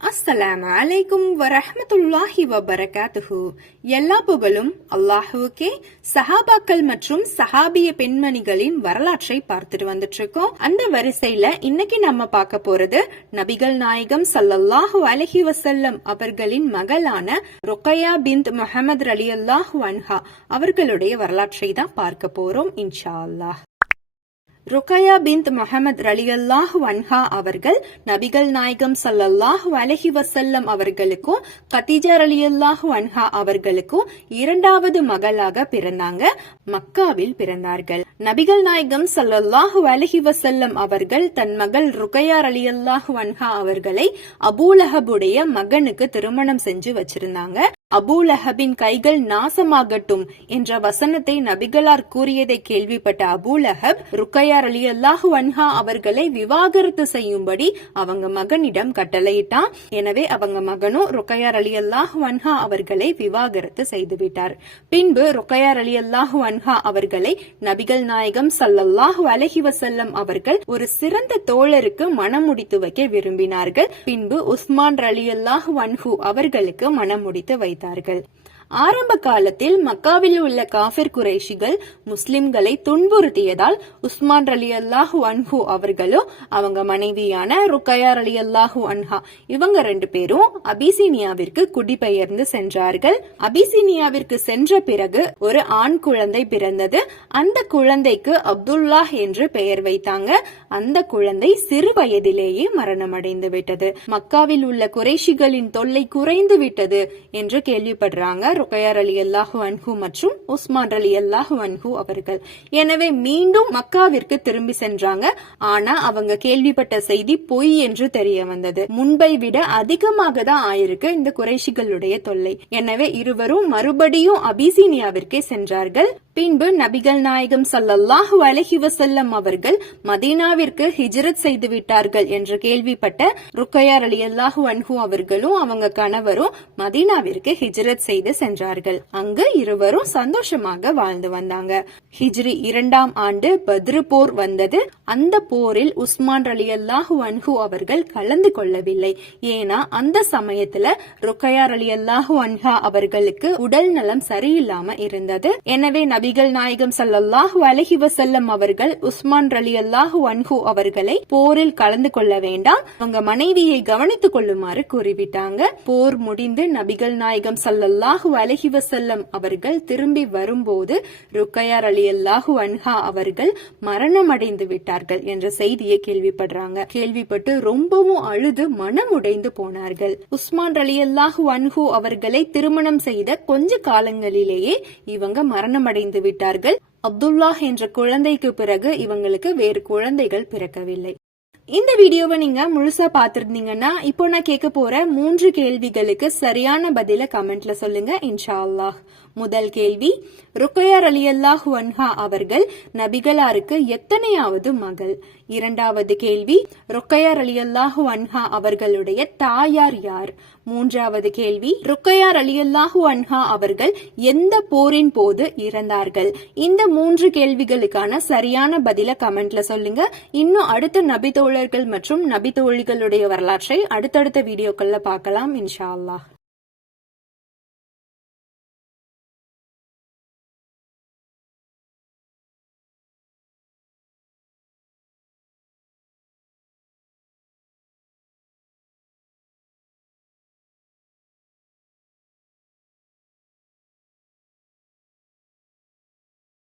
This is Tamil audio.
அஸ்ஸலாம் அலைக்கும் வரஹமத்துல்லாஹி வபரகாத்துஹு. எல்லா புகழும் அல்லாஹுவுக்கே. சஹாபாக்கள் மற்றும் சஹாபிய பெண்மணிகளின் வரலாற்றை பார்த்துட்டு வந்துட்டு இருக்கோம் அந்த வரிசையில இன்னைக்கு நம்ம பார்க்க போறது நபிகள் நாயகம் சல்லல்லாஹு அலஹி வசல்லம் அவர்களின் மகளான ருக்கையா பிந்த் முஹமது அலி அல்லாஹு அன்ஹா அவர்களுடைய வரலாற்றை தான் பார்க்க போறோம் இன்ஷா அல்லாஹ். ருக்கையா பிந்த் முஹம்மது ரலியல்லாஹ் வன்ஹா அவர்கள் நபிகள் நாயகம் சல்லல்லாஹ் அலஹி வசல்லம் அவர்களுக்கும் கதீஜா ரலியல்லாஹ் வன்ஹா அவர்களுக்கும் இரண்டாவது மகளாக பிறந்தாங்க மக்காவில் பிறந்தார்கள். நபிகள் நாயகம் சல்லல்லாஹ் அலஹி வசல்லம் அவர்கள் தன் மகள் ருக்கையா ரலியல்லாஹ் வன்ஹா அவர்களை அபூலஹபுடைய மகனுக்கு திருமணம் செஞ்சு வச்சிருந்தாங்க. அபூலஹபின் கைகள் நாசமாகட்டும் என்ற வசனத்தை நபிகளார் கூறியதை கேள்விப்பட்ட அபூலஹப் ருக்கையார் அலி அல்லாஹு அன்ஹா அவர்களை விவாகரத்து செய்யும்படி அவங்க மகனிடம் கட்டளையிட்டான். எனவே அவங்க மகனும் ருக்கையார் அலி அல்லாஹு அன்ஹா அவர்களை விவாகரத்து செய்துவிட்டார். பின்பு ருக்கையார் அலி அல்லாஹு அன்ஹா அவர்களை நபிகள் நாயகம் சல்லல்லாஹு அலஹி வசல்லம் அவர்கள் ஒரு சிறந்த தோழருக்கு மனம் முடித்து வைக்க விரும்பினார்கள். பின்பு உஸ்மான் அலி அல்லாஹு அன்ஹு அவர்களுக்கு மனம் முடித்து வைத்தார். வைத்தார்கள். ஆரம்ப காலத்தில் மக்காவில் உள்ள காஃபிர் குறைஷிகள் முஸ்லிம்களை துன்புறுத்தியதால் உஸ்மான் அலி அல்லாஹு அன்ஹு அவர்களும் அவங்க மனைவியான ருக்கையார் அலி அல்லாஹு அன்ஹா இவங்க ரெண்டு பேரும் அபிசீனியாவிற்கு குடிபெயர்ந்து சென்றார்கள். அபிசீனியாவிற்கு சென்ற பிறகு ஒரு ஆண் குழந்தை பிறந்தது. அந்த குழந்தைக்கு அப்துல்லாஹ் என்று பெயர் வைத்தாங்க. அந்த குழந்தை சிறு வயதிலேயே மரணமடைந்து விட்டது மக்காவில் உள்ள குறைஷிகளின் தொல்லை குறைந்து விட்டது என்று கேள்விப்படுறாங்க ருக்கையார் அலி அல்லாஹு அன்ஹு மற்றும் உஸ்மான் அலி அல்லாஹு அன்ஹு அவர்கள். எனவே மீண்டும் மக்காவிற்கு திரும்பி சென்றாங்க. ஆனா அவங்க கேள்விப்பட்ட செய்தி பொய் என்று தெரிய வந்தது. முன்பை விட அதிகமாக தான் ஆயிருக்கு இந்த குறைஷிகளுடைய தொல்லை. எனவே இருவரும் மறுபடியும் அபிசீனியாவிற்கே சென்றார்கள். பின்பு நபிகள் நாயகம் சல்லல்லாஹு அலஹி வசல்லம் அவர்கள் மதீனாவிற்கு ஹிஜ்ரத் செய்து விட்டார்கள் என்று கேள்விப்பட்ட ருக்கையார் அலி அல்லாஹு அன்ஹு அவர்களும் அவங்க கணவரும் மதீனாவிற்கு ஹிஜ்ரத் செய்து சென்றார்கள். அங்கு இருவரும் சந்தோஷமாக வாழ்ந்து வந்தாங்க. ஹிஜ்ரி இரண்டாம் ஆண்டு பத்ரு போர் வந்தது. அந்த போரில் உஸ்மான் அலி அல்லாஹு அன்ஹு அவர்கள் கலந்து கொள்ளவில்லை. ஏன்னா அந்த சமயத்துல ருக்கையார் அலி அல்லாஹு அன்ஹா அவர்களுக்கு உடல் நலம் சரியில்லாம இருந்தது. எனவே நபிகள் நாயகம் சல்லல்லாஹு அலஹி வசல்லம் அவர்கள் உஸ்மான் அலி அல்லாஹு அன்ஹு அவர்களை போரில் கலந்து கொள்ள வேண்டாம். அவங்க மனைவியை கவனித்துக் கொள்ளுமாறு கூறிவிட்டாங்க. போர் முடிந்து நபிகள் நாயகம் சல்லல்லாஹு அலஹி வசல்லம் அவர்கள் திரும்பி வரும்போது ருக்கையார் அலி அல்லாஹு அன்ஹா அவர்கள் மரணம் அடைந்து விட்டார்கள் என்ற செய்தியை கேள்விப்படுறாங்க. கேள்விப்பட்டு ரொம்பவும் அழுது மனம் உடைந்து போனார்கள். உஸ்மான் அலி அல்லாஹு அன்ஹு அவர்களை திருமணம் செய்த கொஞ்ச காலங்களிலேயே இவங்க மரணமடைந்து விட்டார்கள். அப்துல்லா என்ற குழந்தைக்கு பிறகு இவங்களுக்கு வேறு குழந்தைகள் பிறக்கவில்லை. இந்த வீடியோவை நீங்க முழுசா பாத்திருந்தீங்கன்னா இப்போ நான் கேட்க போற மூன்று கேள்விகளுக்கு சரியான பதில கமெண்ட்ல சொல்லுங்க இன்ஷா அல்லாஹ். முதல் கேள்வி ருக்கையார் அலி அல்லாஹ் அன்ஹா அவர்கள் நபிகளாருக்கு எத்தனையாவது மகள்? இரண்டாவது கேள்வி ருக்கையார் அலி அல்லாஹு அன்ஹா அவர்களுடைய தாயார் யார்? மூன்றாவது கேள்வி ருக்கையார் அலி அல்லாஹு அன்ஹா அவர்கள் எந்த போரின் போது இறந்தார்கள்? இந்த மூன்று கேள்விகளுக்கான சரியான பதில கமெண்ட்ல சொல்லுங்க. இன்னும் அடுத்த நபி தோழர்கள் மற்றும் நபி தோழிகளுடைய வரலாற்றை அடுத்தடுத்த வீடியோக்கள்ல பார்க்கலாம் இன்ஷா அல்லாஹ்.